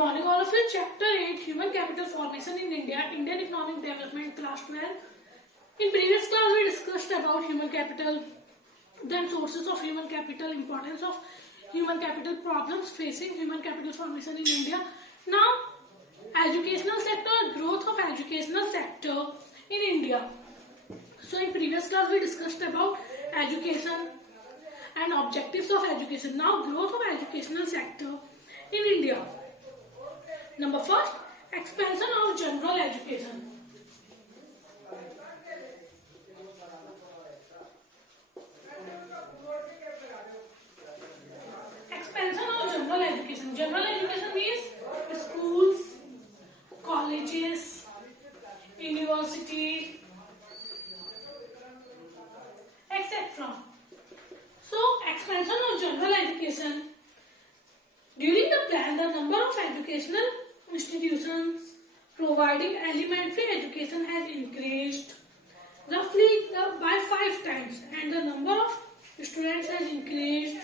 morning all of you. Chapter 8 Human Capital Formation in India, Indian Economic Development, Class 12. In previous class we discussed about human capital, then sources of human capital, importance of human capital, problems facing human capital formation in India. Now educational sector, growth of educational sector in India. So in previous class we discussed about education and objectives of education. Now growth of educational sector in India. Number first, expansion of general education. Expansion of general education. General education means schools, colleges, universities, etc. So, expansion of general education. During the plan, the number of educational institutions providing elementary education has increased roughly by 5 times, and the number of students has increased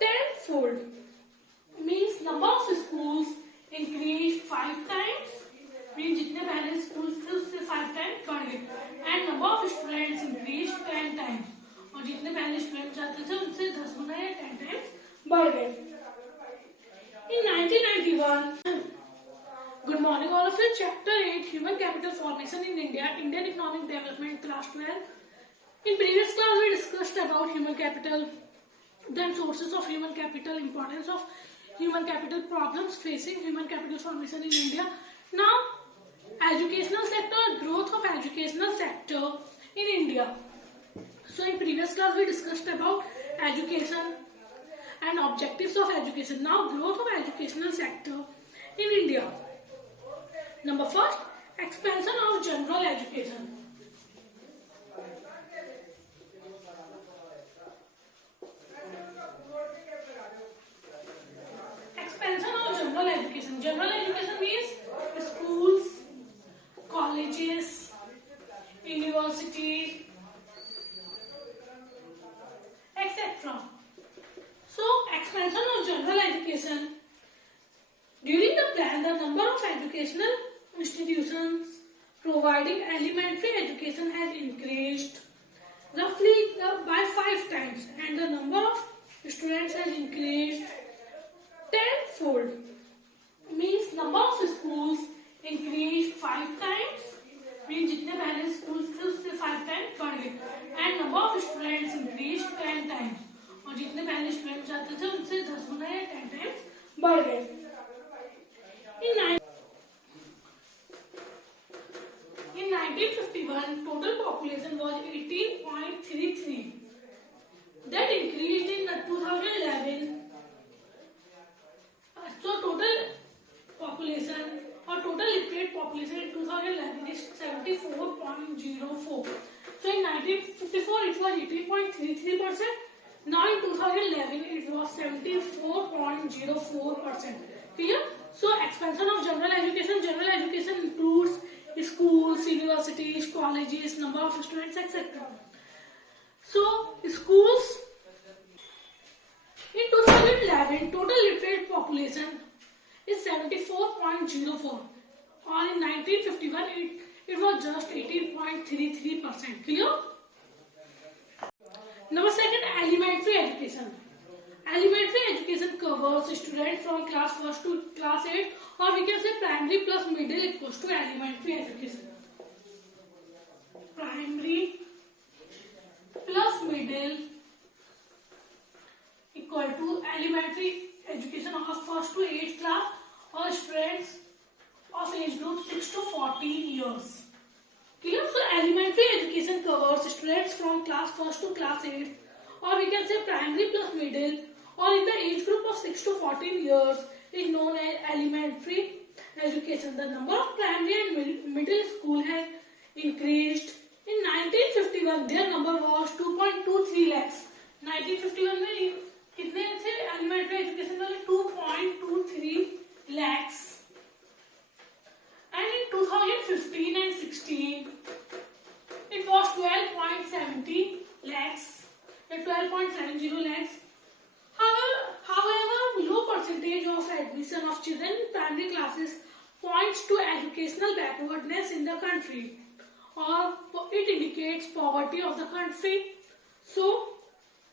tenfold. Means number of schools increased 5 times. means जितने पहले schools थे उससे 5 times बढ़ गए, and number of students increased 10 times. और जितने पहले students जाते थे उनसे 10 गुना या 10 times बढ़ गए. In 1991, good morning all of you. Chapter 8 Human Capital Formation in India, Indian Economic Development, Class 12. In previous class we discussed about human capital, then sources of human capital, importance of human capital, problems facing human capital formation in India. Now educational sector, growth of educational sector in India. So in previous class we discussed about education and objectives of education. Now growth of educational sector in India. Number first, expansion of general education. Expansion of general education. General education means schools, colleges, universities, etc. So, expansion of general education. During the plan, the number of educational institutions providing elementary education has increased roughly by 5 times, and the number of students has increased tenfold. Means number of schools increased 5 times. means जितने पहले schools थे उससे 5 times बढ़ गए, and number of students increased 10 times. और जितने पहले student जाते थे उनसे 10 गुना या 10 टाइम्स बढ़ गए. In 1951, total population was 18.33. That increased in 2011. So total population or total literate population in 2011 is 74.04. So in 1954 it was 18.33%. Now in 2011 it was 74.04%. Clear? So expansion of general education. General education includes schools, universities, colleges, number of students, etc. So schools in 2011 total literate population is 74.04, or in 1951 it was just 18.33%. Clear? Number second, elementary education. Elementary education covers students from class 1 to class 8, or we can say primary plus middle equals to elementary education. Primary plus middle equal to elementary education of 1st to 8th class, or students of age group 6 to 14 years. Clear? So elementary education covers students from class 1st to class 8, or we can say primary plus middle, or in the age group of 6 to 14 years is known as elementary education. The number of primary and middle school has increased. In 1951 their number was 2.23 lakhs. 1951 में कितने थे elementary education वाले? 2.23 lakhs. And in 2015 and 16 it was 12.70 lakhs. 12.70 lakhs. However, low percentage of admission of children in primary classes points to educational backwardness in the country, or it indicates poverty of the country. So,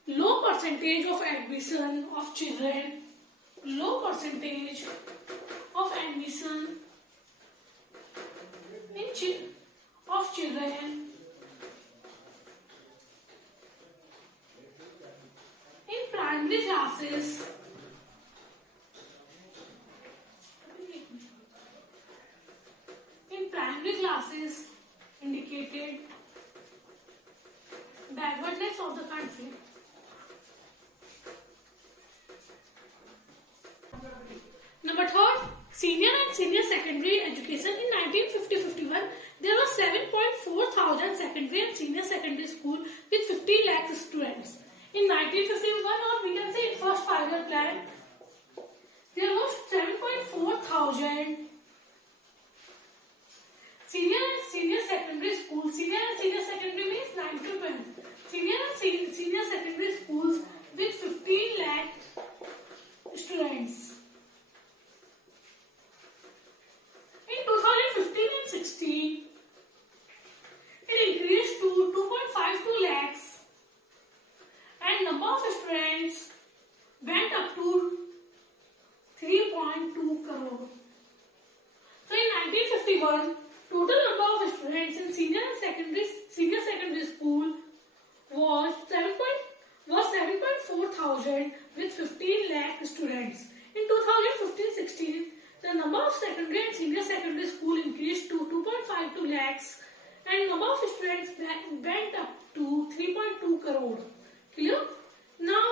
low percentage of admission of children, low percentage of admission of children in primary classes indicated backwardness of the country. Number third, senior and senior secondary education. In 1950-51, there were 7.4 thousand secondary and senior secondary school with 15 lakh students. In 1951, or we can say first 5-year plan, there was 7.4 thousand senior secondary schools. Senior and senior secondary means 9 to 12. Senior and senior secondary schools with 15 lakh students. In 2015 and 16, it increased to 2.52 lakhs and number of students went up to 3.2 crore. So in 1951, total number of students in senior secondary school was 7.4 thousand with 15 lakh students. In 2015-16, the number of secondary and senior secondary school increased to 2.52 lakhs and number of students went up to 3.2 crore. Clear? Now,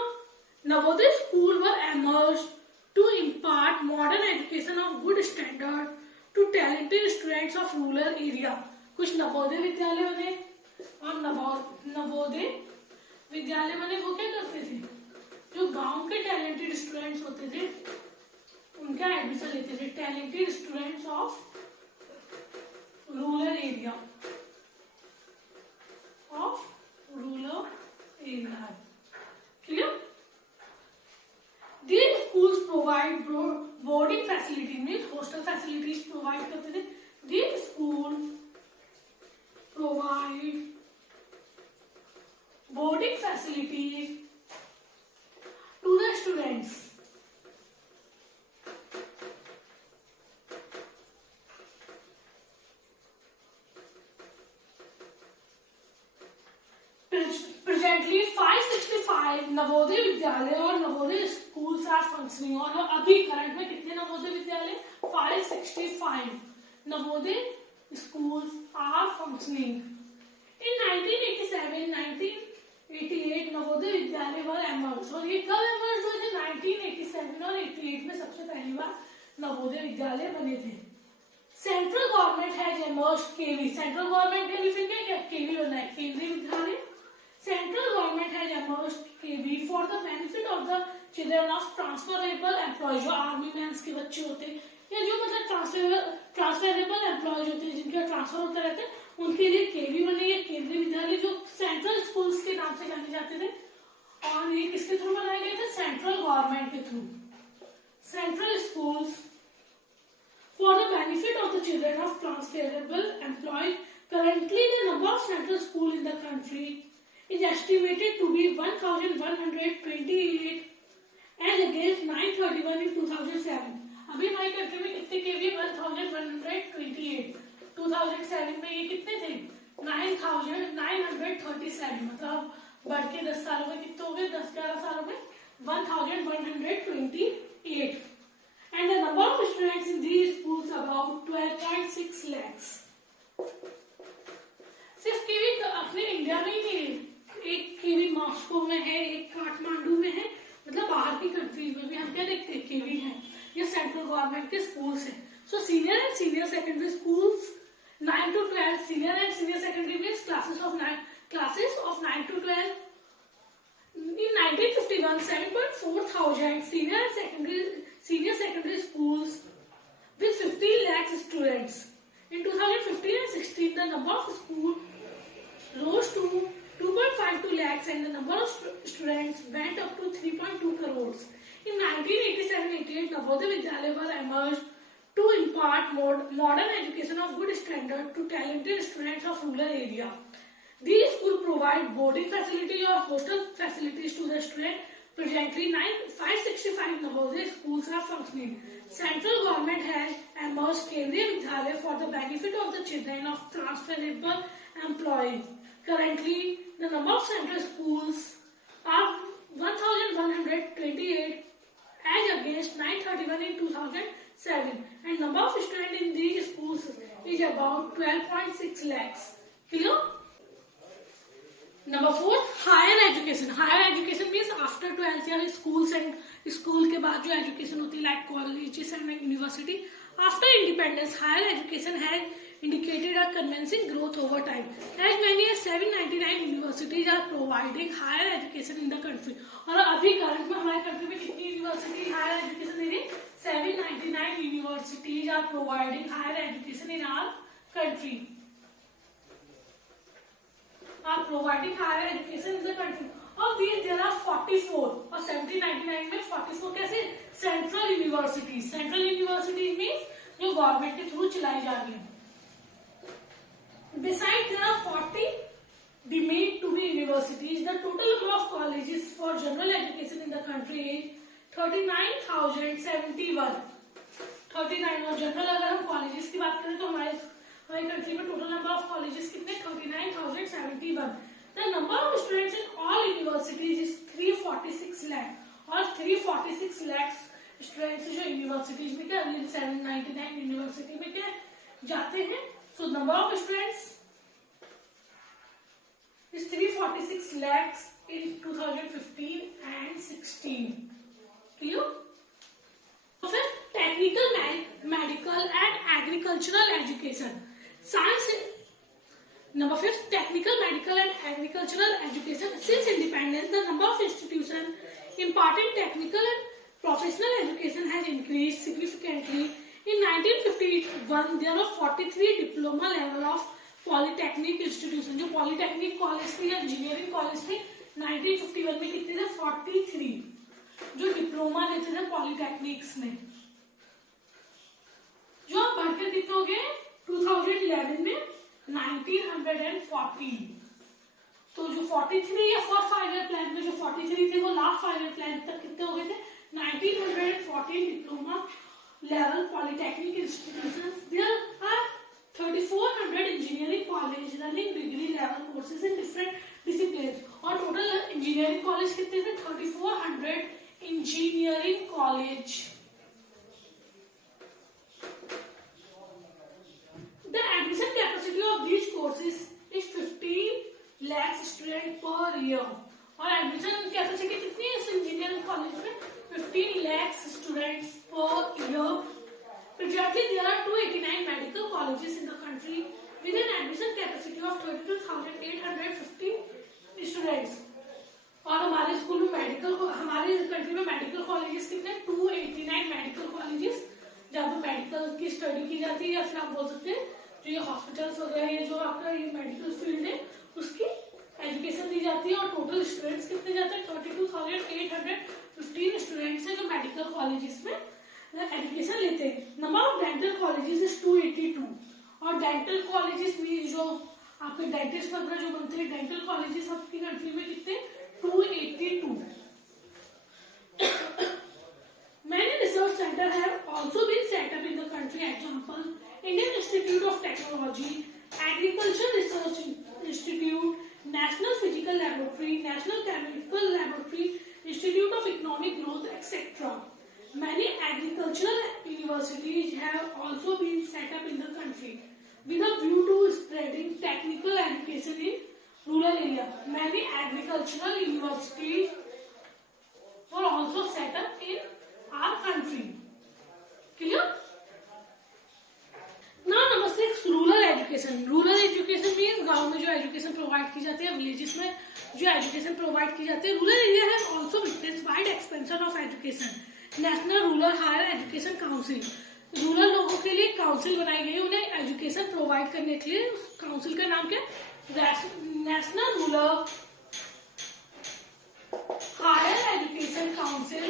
Navodaya school were emerged to impart modern education of good standard to talented students of rural area. कुछ नवोदय विद्यालय बने और नवोदय विद्यालय बने वो क्या करते थे? जो गांव के टैलेंटेड स्टूडेंट्स होते थे उनका एडमिशन लेते थे. Talented students of rural area clear? These schools provide boarding facilities, means hostel facilities provide करते थे. These schools provide boarding facilities to the students. Presently 565 Navodaya Vidyalaya और नवोदय स्कूल्स आर फंक्शनिंग. और अभी करंट में कितने Navodaya Vidyalaya? 565 Navodaya schools are functioning. In 1987-1988 Navodaya Vidyalaya were emerged. और ये कब emerged हुए थे? 1987 और 88 में सबसे पहली बार नवोदय विद्यालय बने थे. Central government has emerged KV. Central government ने फिर क्या केवी बनाया, केंद्रीय विद्यालय. Central government has emerged KB for the benefit of the children of transferable employees. जो आर्मी मैंस के बच्चे होते हैं या जो मतलब ट्रांसफरेबल एम्प्लॉयज होते हैं जिनका ट्रांसफर होता रहता है उनके लिए केवी बने. ये केंद्रीय विद्यालय जो सेंट्रल स्कूल्स के नाम से जाने जाते थे और ये किसके थ्रू बनाए गए थे? सेंट्रल गवर्नमेंट के through. Central schools for the benefit of the children of transferable employees. Currently, the number of central schools in the country is estimated to be 1,128 as against 931 in 2007. अभी हमारी country में कितने केवी? 1,128. 2007 में ये कितने थे? 9,937. मतलब बढ़ के 10 सालों में कितने हो गए? 10-11 सालों में 1,128. And the number of students in these schools about 12.6 lakhs. सिर्फ केवी अपने इंडिया में ही नहीं, एक केवी मॉस्को में है, एक काठमांडू में है, मतलब बाहर की कंट्रीज में भी हम क्या देखते हैं? केवी है. ये सेंट्रल गवर्नमेंट के स्कूल्स हैं. So senior and senior secondary schools 9 to 12. Senior and senior secondary means classes of 9 to 12. In 1951, 7.4 thousand senior secondary schools with 15 lakh students. In 2015 and 16, the number of schools rose to 2.52 lakhs and the number of students went up to 3.2 crores. In 1987-88, Navodaya Vidyalaya were emerged to impart modern education of good standard to talented students of rural area. These schools provide boarding facilities or hostel facilities to the students. Presently, 565 Navodaya schools are functioning. Central government has emerged Kendriya Vidyalaya for the benefit of the children of transferable employees. Currently, the number of central schools are 1,128 as against 931 in 2007, and number of students in these schools is about 12.6 lakhs. Clear? Number 4, higher education. Higher education means after 12th year schools and school के बाद जो education होती है like colleges and university. After independence, higher education has indicated a convincing growth over time. As many as 799 universities are providing higher education in the country. और अभी current में हमारे country में कितनी यूनिवर्सिटी हायर एजुकेशन दे रही है? 799 universities are providing higher education in our country. Are providing higher education in the country. Of these there are 44 और 1799 में 44 कैसे? Central universities. Central universities means जो गवर्नमेंट के थ्रू चलाई जा रही है. Besides, there are 40 deemed to be universities. The total number of colleges for general education in the country is 39,071. 39 और जनरल अगर हम कॉलेजेस की बात करें तो हमारी कंट्री में टोटल नंबर ऑफ कॉलेजेस कितने? 39,071. The number of students in all universities is 346 lakh और 346 lakhs स्टूडेंट्स जो यूनिवर्सिटीज में क्या 799 यूनिवर्सिटी में क्या जाते हैं. So number of students is 346 lakhs in 2015 and 16. Clear? So technical, medical and agricultural education. Science. Number 5, technical, medical and agricultural education. Since independence, the number of institutions imparting technical and professional education has increased significantly. In 1951, there were 43 diploma level of polytechnic institutions. जो polytechnic college थी या engineering college थी 1951 में कितने थे? 43 जो diploma देते थे पॉलिटेक्निक्स में. जो आप बढ़कर कितने हो गए 2011 में 1914. तो जो 43 या फर्स्ट 5 ईयर प्लान में जो 43 थे वो लास्ट 5 ईयर प्लान तक कितने हो गए थे? 1914 diploma level polytechnic institutions. There are 3,400 engineering college running degree level courses in different disciplines. और टोटल इंजीनियरिंग कॉलेज कितने थे? 3,400 engineering college. The admission capacity of these courses is 15 lakhs students per year. और admission capacity कितनी है इस engineering college में? 15 lakhs students per year. Presently, there are 289 medical colleges in the country with an admission capacity of 32,850 students. और हमारे school में हमारे country में मेडिकल कॉलेजेस कितने? 289 मेडिकल कॉलेजेस जहाँ पे मेडिकल की स्टडी की जाती है या फिर आप बोल सकते हैं जो ये हॉस्पिटल्स वगैरह ये जो आपका ये मेडिकल फील्ड है उसकी एजुकेशन दी जाती है. और टोटल स्टूडेंट्स कितने जाते हैं? 32,815 स्टूडेंट्स हैं जो मेडिकल कॉलेजेस में एजुकेशन लेते हैं. Number of dental colleges is 282. और डेंटल कॉलेजेस में जो आपके डेंटिस्ट वगैरह जो बनते हैं डेंटल कॉलेजेस आपकी कंट्री में कितने? 282. Many research centers have also been set up in the country. Example: Indian Institute of Technology, Agriculture Research Institute, National Physical Laboratory, National Chemical Laboratory, Institute of Economic Growth, etc. Many agricultural universities have also been set up in the country with a view to spreading technical education in rural area. Many agricultural universities were also set up in our country. Clear? Now number 6, rural education. Rural education means गांव में जो education provide की जाती है, villages में जो education provide की जाती है. Rural area has also witnessed wide expansion of education. National Rural Higher Education Council. Rural लोगों के लिए काउंसिल बनाई गई है उन्हें एजुकेशन प्रोवाइड करने के लिए. उस काउंसिल का नाम क्या है? National rural higher education council.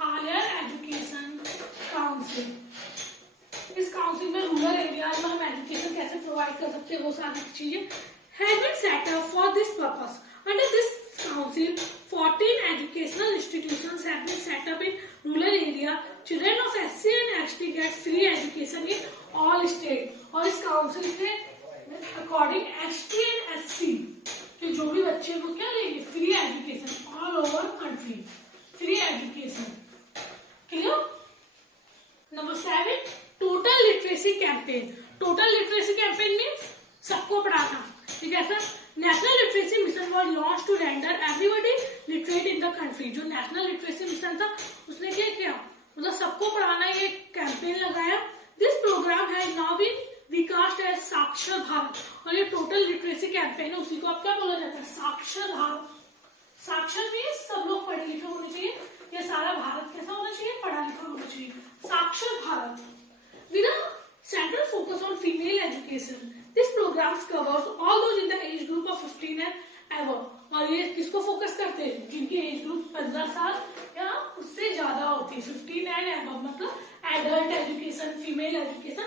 Higher education council. इस काउंसिल में रूरल एरियाज में हम एजुकेशन कैसे प्रोवाइड कर सकते हैं वो सारी चीजें has been set up for this purpose. Under this council 14 educational institutions have been set up in rural area. Children of SC and ST get free education in all state। और इस council के according ST and SC के जो भी बच्चे वो क्या लेंगे, free education all over country, free education. Clear. Number 7, total literacy campaign. Total literacy campaign means सबको पढ़ाना, ठीक है sir. National literacy mission was launch to render everybody literate in the country. जो नेशनल लिटरेसी मिशन था उसने क्या किया, मतलब सबको पढ़ाना, ये कैंपेन लगाया। This program has now been recast as Saakshar Bharat. और ये टोटल लिटरेसी कैंपेन है, उसी को आप क्या बोला जाता है, साक्षर भारत। साक्षर मीन्स सब लोग पढ़े लिखे होने चाहिए, ये सारा भारत कैसा होना चाहिए, पढ़ा लिखा होना चाहिए, साक्षर Bharat. With a central focus on female education, this program covers all those in the age group of 15 and above। और ये किसको फोकस करते हैं, जिनकी एज ग्रुप 15 साल या उससे ज्यादा होती है, 15 एंड above, मतलब adult education, female education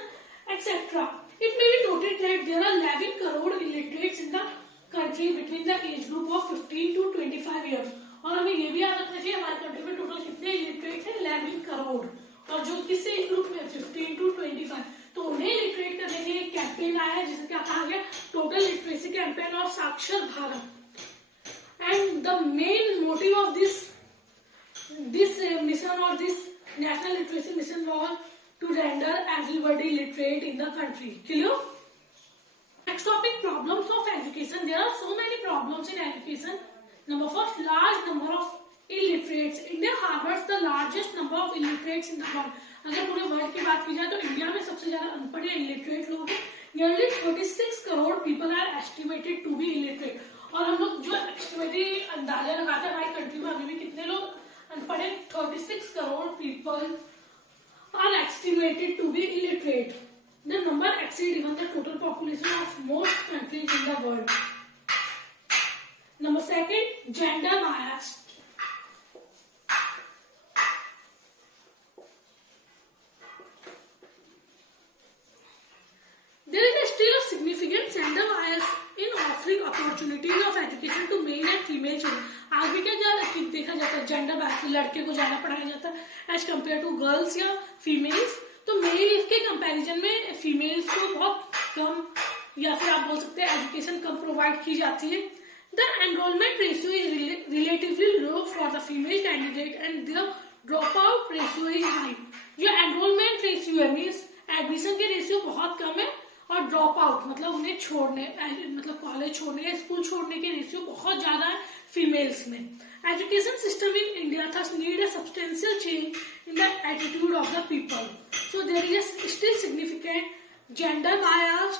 etcetera. It may be noted that there are 11 crore illiterates in the country between the age group of 15 to 25 years। और हमें ये भी याद रखना चाहिए हमारे कंट्री में टोटल कितने इलिटरेट हैं, 11 करोड़। और जो किस एज ग्रुप में 15 to 25, तो उन्हें लिटरेट करने के लिए कैंपेन आया है जिसे क्या कहा गया, टोटल लिटरेसी कैंपेन और Saakshar Bharat. And the main motive of this mission और this national literacy mission was to render everybody literate in the country. Clear. Next topic, problems of education. There are so many problems in education. Number first, large number of illiterates। India harbors the largest number of illiterates in the world। अगर पूरे world की बात की जाए तो India में सबसे ज्यादा अनपढ़ या इलिटरेट लोग हैं। Nearly 36 crore people are estimated to be illiterate। और हम लोग जो एस्टिमेटेड अंदाजा लगाते हैं हमारी कंट्री में अभी भी कितने लोग अनपढ़ हैं, 36 crore people are estimated to be illiterate। The number exceeds even the total population of most countries in the world। Number 2, gender bias। There is still a significant gender bias in offering opportunities of education to male and female children। आज भी क्या देखा जाता है, gender bias, लड़के को ज्यादा पढ़ाया जाता है एज कम्पेयर टू गर्ल्स या फीमेल्स। तो मेल के कंपैरिजन में फीमेल्स को बहुत कम, या फिर आप बोल सकते हैं एजुकेशन कम प्रोवाइड की जाती है। The enrolment ratio is relatively low for the female candidate and the drop out ratio is high. जो एनरोलमेंट रेशियो है मीन्स एडमिशन के रेशियो बहुत कम है, और ड्रॉप आउट मतलब उन्हें छोड़ने, मतलब कॉलेज छोड़ने या स्कूल छोड़ने के रेशियो बहुत ज्यादा है फीमेल्स में। Education system in India thus need a substantial change in the attitude of the people. So there is still significant gender bias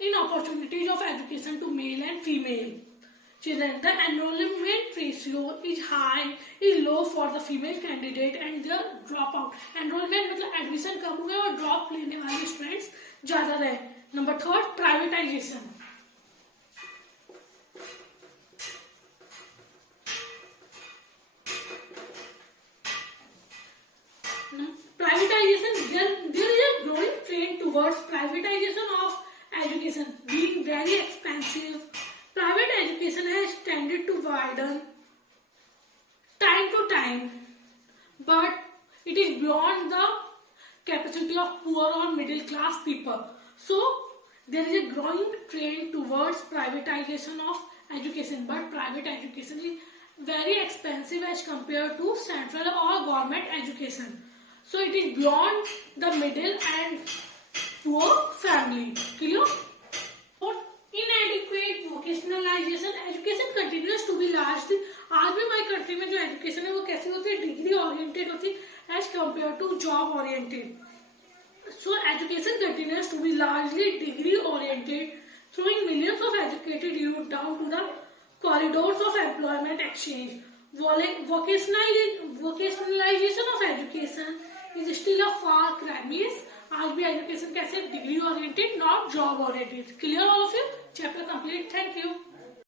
in opportunities of education to male and female children। The enrollment ratio is high, is low for the female candidate and the dropout। enrollment मतलब admission कम हुए और drop लेने वाले students ज्यादा रहे। Number 3, privatisation. Privatization, there is a growing trend towards privatization of education being very expensive। Private education has tended to widen time to time, but it is beyond the capacity of poor or middle class people। So there is a growing trend towards privatization of education, but private education is very expensive as compared to central or government education। So it is beyond the middle and poor family। Clear? Inadequate vocationalization। Education continues to be largely, आज भी हमारी country में जो education है वो कैसी होती है, डिग्री ओरिएंटेड होती है as compare to job oriented. So education continues to be largely degree oriented, throwing millions of educated youth down to the corridors of employment exchange। Vocationalization of education is still a far cry। means आज भी education कैसे, degree oriented, not job oriented. Clear all of you? Chapter complete. Thank you.